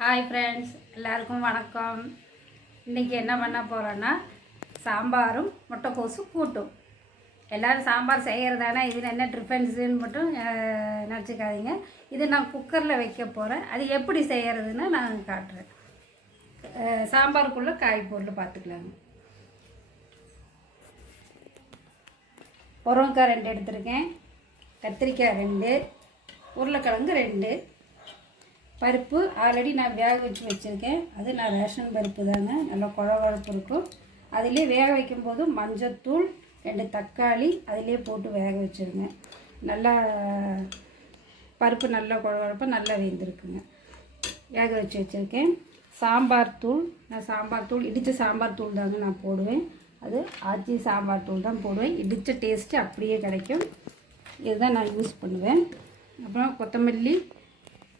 Hi friends எல்லாருக்கும் வணக்கம். இன்றைக்கி என்ன பண்ண போகிறோன்னா சாம்பாரும் முட்டைக்கோசு கூட்டும். எல்லோரும் சாம்பார் செய்கிறதானே இதில் என்ன டிஃப்ரென்ஸுன்னு மட்டும் நினச்சிக்காதீங்க. இது நான் குக்கரில் வைக்க போகிறேன் அது எப்படி செய்கிறதுன்னு நான் காட்டுறேன். சாம்பாருக்குள்ளே காய் பொருள் பார்த்துக்கலாங்க முருங்கைக்காய் ரெண்டு எடுத்திருக்கேன். கத்திரிக்காய் ரெண்டு உருளைக்கிழங்கு ரெண்டு. பருப்பு ஆல்ரெடி நான் வேக வச்சு வச்சுருக்கேன். அது நான் ரேஷன் பருப்பு தாங்க. நல்லா குழ இருக்கும். அதிலே வேக வைக்கும்போது மஞ்சத்தூள் ரெண்டு தக்காளி அதிலே போட்டு வேக வச்சுருங்க. நல்லா பருப்பு நல்லா குழ நல்லா வெந்திருக்குங்க. வேக வச்சு வச்சுருக்கேன். சாம்பார் தூள். நான் சாம்பார் தூள் இடித்த சாம்பார் தூள் தாங்க நான் போடுவேன். அது ஆச்சி சாம்பார் தூள் தான் போடுவேன். இடித்த டேஸ்ட்டு அப்படியே கிடைக்கும். இதுதான் நான் யூஸ் பண்ணுவேன். அப்புறம் கொத்தமல்லி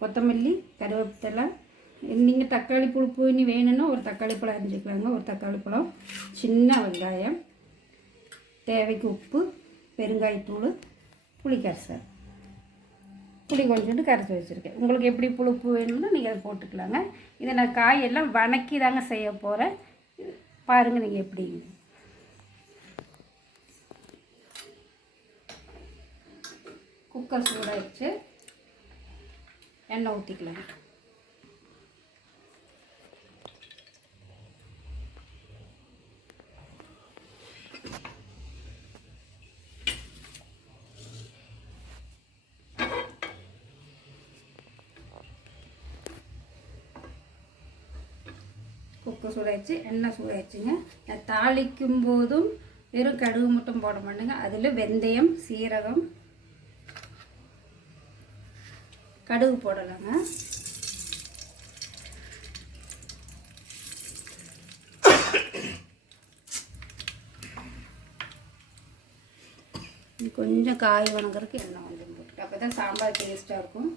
கொத்தமல்லி கருவேப்பிலை. நீங்கள் தக்காளி புளிப்பு இனி வேணும்னா ஒரு தக்காளி பழம் அரிஞ்சுக்கலாங்க. ஒரு தக்காளி பழம் சின்ன வெங்காயம் தேவைக்கு உப்பு பெருங்காயத்தூள் புளிக்கரசல். புளி கொஞ்சோண்டு கரைச்சி வச்சுருக்கேன். உங்களுக்கு எப்படி புளிப்பு வேணும்னா நீங்கள் அதை போட்டுக்கலாங்க. இதை நான் காயெல்லாம் வணக்கி தாங்க செய்ய போகிறேன் பாருங்கள் நீங்கள் எப்படி. குக்கர் சூடாயிடுச்சு. எண்ணெய் ஊற்றிக்கலாம் குக்கர் சூடாயிடுச்சு எண்ணெய் சூடாயிடுச்சுங்க. தாளிக்கும் போதும் வெறும் கடுகு மட்டும் போட மாட்டேங்க. அதில் வெந்தயம் சீரகம் கடுகு போடலாங்க. கொஞ்சம் காய் வணங்குறதுக்கு எண்ணெய் கொஞ்சம் போட்டு அப்போ தான் சாம்பார் டேஸ்ட்டாக இருக்கும்.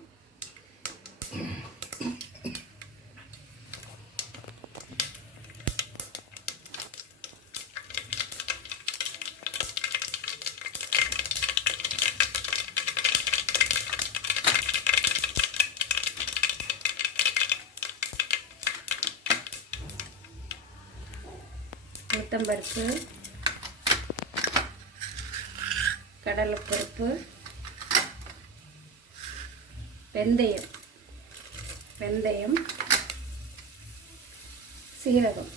பருப்பு கடலைப்பருப்பு வெந்தயம் வெந்தயம் சீரகம்.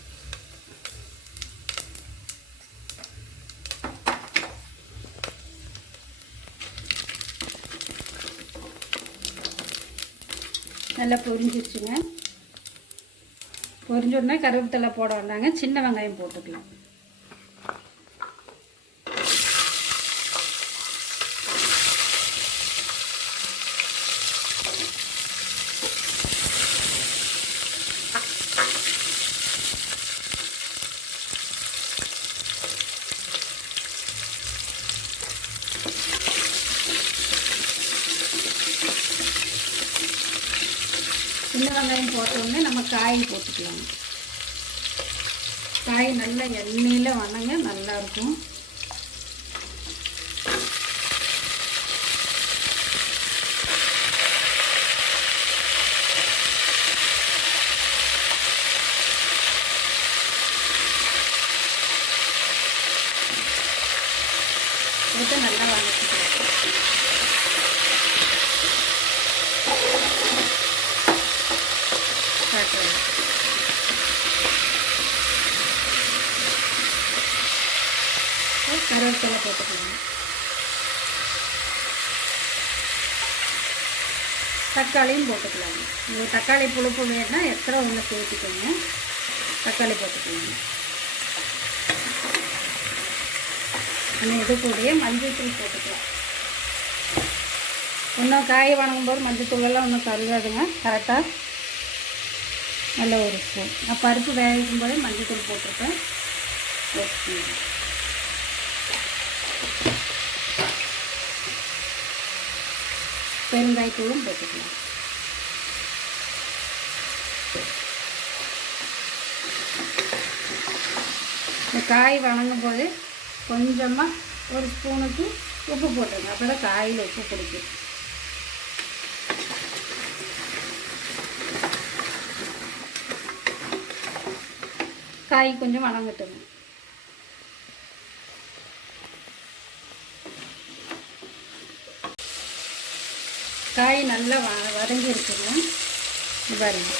நல்லா பொரிஞ்சிருச்சுங்க. பொரிஞ்ச உடனே கருவேப்பிலை போட வந்தாங்க. சின்ன வெங்காயம் போட்டுக்கலாம் சின்ன வெங்காயம் போட்ட உடனே நம்ம காய் போட்டுக்கலாம். காய் நல்லா எண்ணெயில் வணங்க நல்லாயிருக்கும் இருக்கும் போட்டு நல்லா வணக்கிக்கலாம் காட்டுறேன் கருவேப்பிலை போட்டுக்கலாம் தக்காளியும் போட்டுக்கலாம் நீங்கள் தக்காளி புழுப்பு வேணுன்னா எத்தனை ஒன்று சேர்த்துக்கோங்க. தக்காளி போட்டுக்கலாம் ஆனால் இது கூடயே மஞ்சள்தூள் போட்டுக்கலாம். இன்னும் காய் வணங்கும் போது மஞ்சள் தூளெல்லாம் ஒன்றும் கருதாதுங்க கரெக்டாக நல்ல ஒரு ஸ்பூன். நான் பருப்பு வேக வைக்கும் போதே மஞ்சள் தூள் போட்டிருப்பேன் ஓகே. பெருங்காயத்தூளும் போட்டுக்கலாம். இந்த காய் வணங்கும் போது கொஞ்சமாக ஒரு ஸ்பூனுக்கு உப்பு போட்டுருங்க அப்போ தான் காயில் உப்பு பிடிக்கும். காய் கொஞ்சம் வணங்கட்டுங்க காய் நல்லா வ வதங்கி இருக்குங்க. பாருங்க.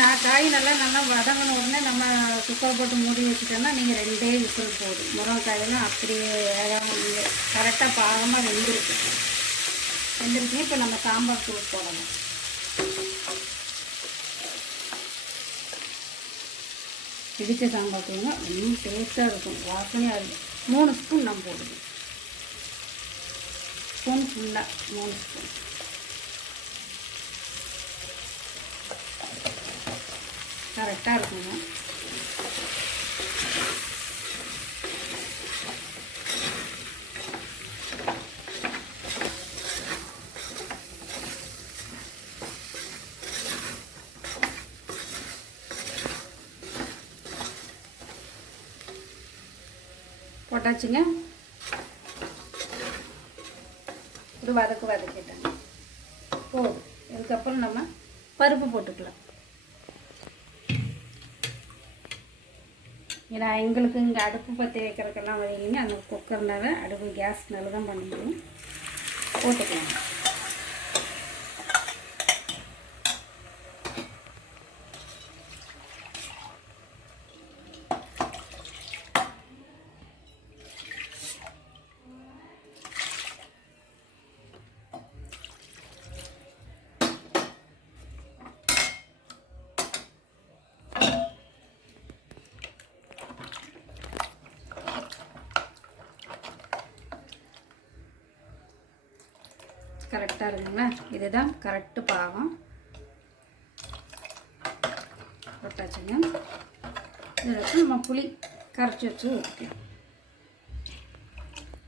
நான் காய் நல்லா நல்லா வதங்கின உடனே நம்ம குக்கர் போட்டு மூடி வச்சுட்டோம்னா நீங்கள் ரெண்டே விசில் போதும். முருங்கைக்காயெல்லாம் அப்படியே கரெக்டாக பாகமாக வெந்திருக்கு. வெந்திருக்கு இப்போ நம்ம சாம்பார் தூள் போடணும். இடித்த சாம்பார் தூங்க இன்னும் டேஸ்ட்டாக இருக்கும். வாசனையாக இருக்கும். மூணு ஸ்பூன் நான் போடுவேன் ஸ்பூன் ஃபுல்லாக மூணு ஸ்பூன் கரெக்டாக இருக்குங்க போட்டாச்சுங்க ஒரு வதக்கு வதக்கிட்டாங்க போதும் இதுக்கப்புறம் நம்ம பருப்பு போட்டுக்கலாம். ஏன்னா எங்களுக்கு இங்கே அடுப்பு பற்றி வைக்கிறதுக்கெல்லாம் வைங்க அந்த குக்கர்னால அடுப்பு கேஸ்னால தான் பண்ண முடியும். போட்டுக்கலாம். கரெக்டாக இருக்குங்களா? இதுதான் கரெக்டு பாகம். போட்டாச்சுங்க. இதில் நம்ம புளி கரைச்சி வச்சு ஊற்றிக்கலாம்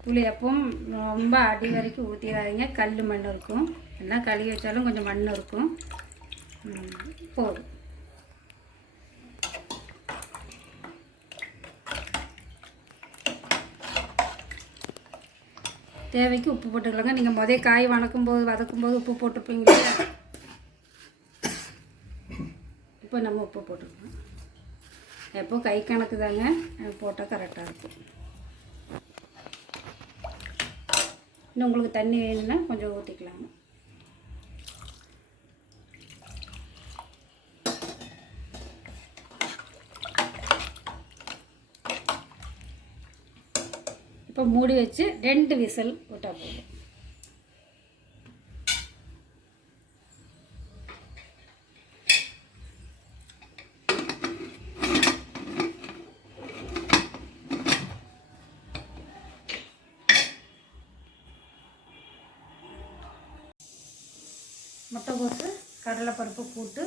புளி எப்பவும் ரொம்ப அடி வரைக்கும் ஊற்றிடாதீங்க கல் மண் இருக்கும். எல்லாம் கழுவி வச்சாலும் கொஞ்சம் மண் இருக்கும். போதும். தேவைக்கு உப்பு போட்டுக்கலாங்க. நீங்கள் முதல் காய் வணக்கும் போது வதக்கும் போது உப்பு போட்டுப்பீங்க இல்லையா? இப்போ நம்ம உப்பு போட்டுக்கலாம். எப்போ கை கணக்கு தாங்க போட்டால் கரெக்டாக இருக்கும். இன்னும் உங்களுக்கு தண்ணி வேணும்னா கொஞ்சம் ஊற்றிக்கலாங்க இப்போ மூடி வச்சு ரெண்டு விசில் விட்டால் போதும். முட்டைக்கோசு கடலைப்பருப்பு கூட்டு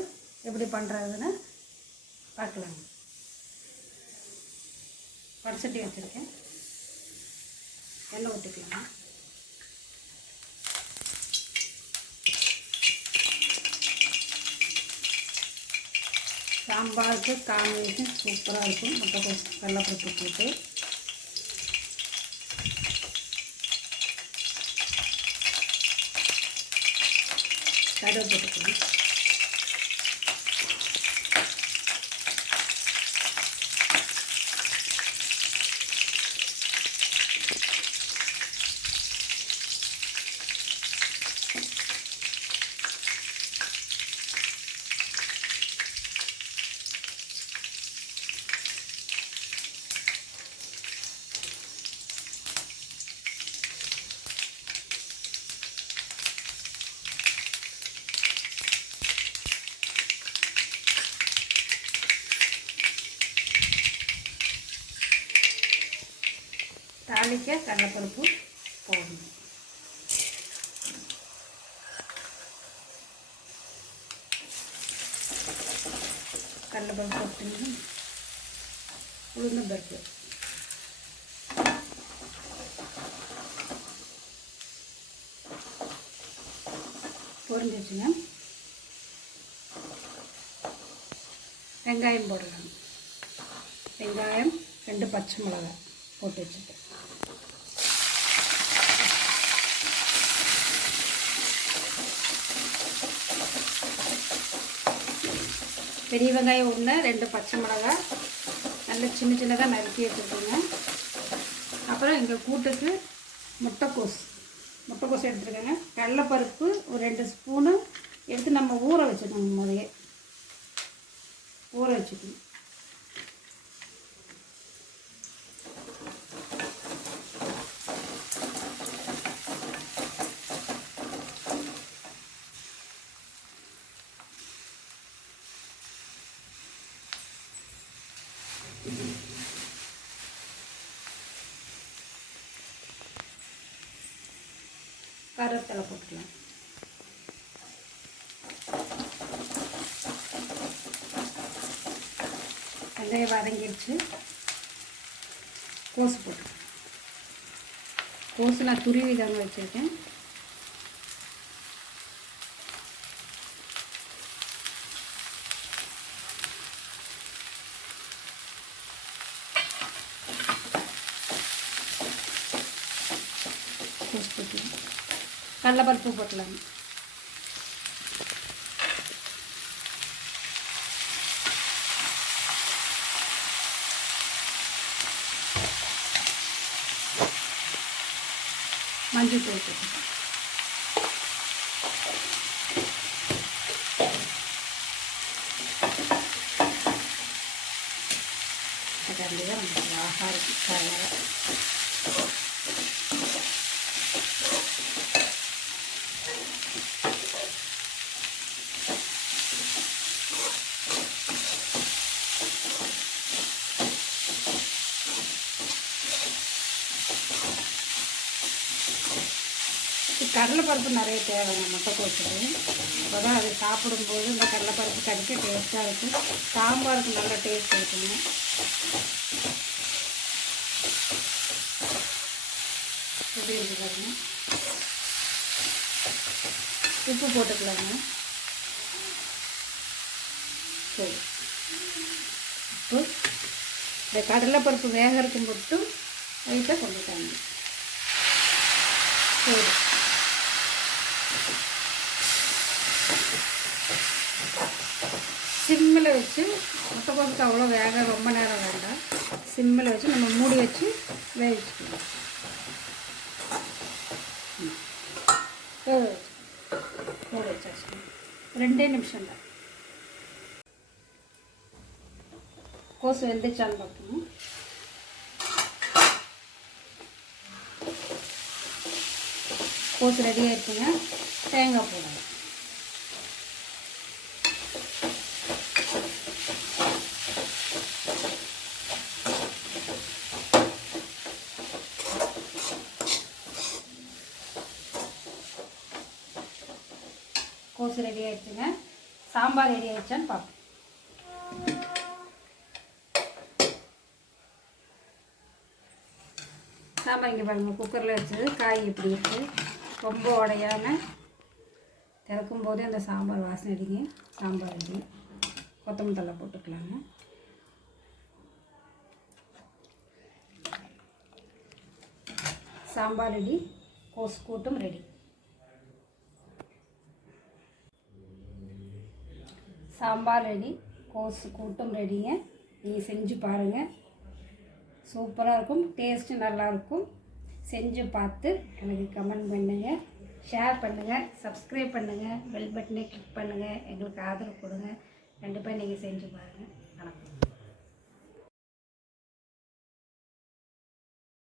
எப்படி பண்ணுறதுன்னு பார்க்கலாம் வடசட்டி வச்சுருக்கேன். எண்ணெய் ஊற்றிக்கலாம் சாம்பாருக்கு காம்பினேஷன் சூப்பராக இருக்கும் முட்டைக்கோஸ் கடலைப்பருப்பு போட்டு. கருவை போட்டுக்கலாம். தாளிக்க கடலைப்பருப்பு போடணும் கடலைப்பருப்பு போட்டுங்க உளுந்து பருப்பு பொரிஞ்சிச்சுங்க வெங்காயம் போடலாம் வெங்காயம் ரெண்டு பச்சை மிளகாய் போட்டு பெரிய வெங்காயம் ஒன்று ரெண்டு பச்சை மிளகாய் நல்ல சின்ன சின்னதாக நறுக்கி வச்சுருக்கோங்க அப்புறம் எங்கள் கூட்டுக்கு முட்டைக்கோஸ். முட்டைக்கோஸ் எடுத்துருக்கேங்க கடலைப்பருப்பு ஒரு ரெண்டு ஸ்பூனு எடுத்து நம்ம ஊற வச்சுக்கணும் முதலே ஊற வச்சுக்கணும். கருவேப்பிலை போட்டுக்கலாம். வெங்காயம் வதங்கிடுச்சு கோசு போட்டு கோசு நான் துருவி தாங்க வச்சுருக்கேன். கோசு போட்டுலாம் கடலைப்பருப்பு போட்டலாம் மஞ்சள் போட்டு. போட்டுக்கலாம் கண்டிப்பாக நமக்கு ஆஹா கடலைப்பருப்பு நிறைய தேவைங்க முட்டைக்கோசுக்கு அப்போ தான் அது சாப்பிடும்போது இந்த கடலைப்பருப்பு கடிக்க டேஸ்ட்டாக இருக்கும். சாம்பாருக்கு நல்ல டேஸ்ட் இருக்குங்க. உப்பு போட்டுக்கலாங்க. சரி. உப்பு. இந்த கடலைப்பருப்பு வேகறதுக்கு மட்டும் லைட்டாக கொண்டுட்டாங்க. சரி சிம்மில் வச்சு முட்டைக்கோசுக்கு அவ்வளோ வேக ரொம்ப நேரம் வேண்டாம். சிம்மில் வச்சு நம்ம மூடி வச்சு வேவிச்சுக்கலாம் ம். வேக வச்சு மூடி வச்சாச்சு. ரெண்டே நிமிஷம் தான். கோசு வெந்துச்சான்னு பார்க்கணும் கோசு ரெடி ஆயிடுச்சுங்க தேங்காய் போடணும் கோசு ரெடி ஆயிடுச்சுங்க சாம்பார் ரெடி ஆயிடுச்சான்னு பார்ப்போம் சாம்பார் இங்கே பாருங்கள் குக்கரில் வச்சது காய் இப்படி இருக்குது ரொம்ப உடையாம திறக்கும் போதே அந்த சாம்பார் வாசனை அடிங்க. சாம்பார் அடி கொத்தமல்லி தலை போட்டுக்கலாங்க. சாம்பார் ரெடி. கோஸ் கூட்டும் ரெடி. சாம்பார் ரெடி கோஸ் கூட்டும் ரெடிங்க. நீங்கள் செஞ்சு பாருங்கள் சூப்பராக இருக்கும் டேஸ்ட்டு நல்லாயிருக்கும் செஞ்சு பார்த்து எனக்கு கமெண்ட் பண்ணுங்கள் ஷேர் பண்ணுங்கள் சப்ஸ்கிரைப் பண்ணுங்கள் பெல் பட்டனை கிளிக் பண்ணுங்கள் எங்களுக்கு ஆதரவு கொடுங்க. கண்டிப்பாக நீங்கள் செஞ்சு பாருங்கள்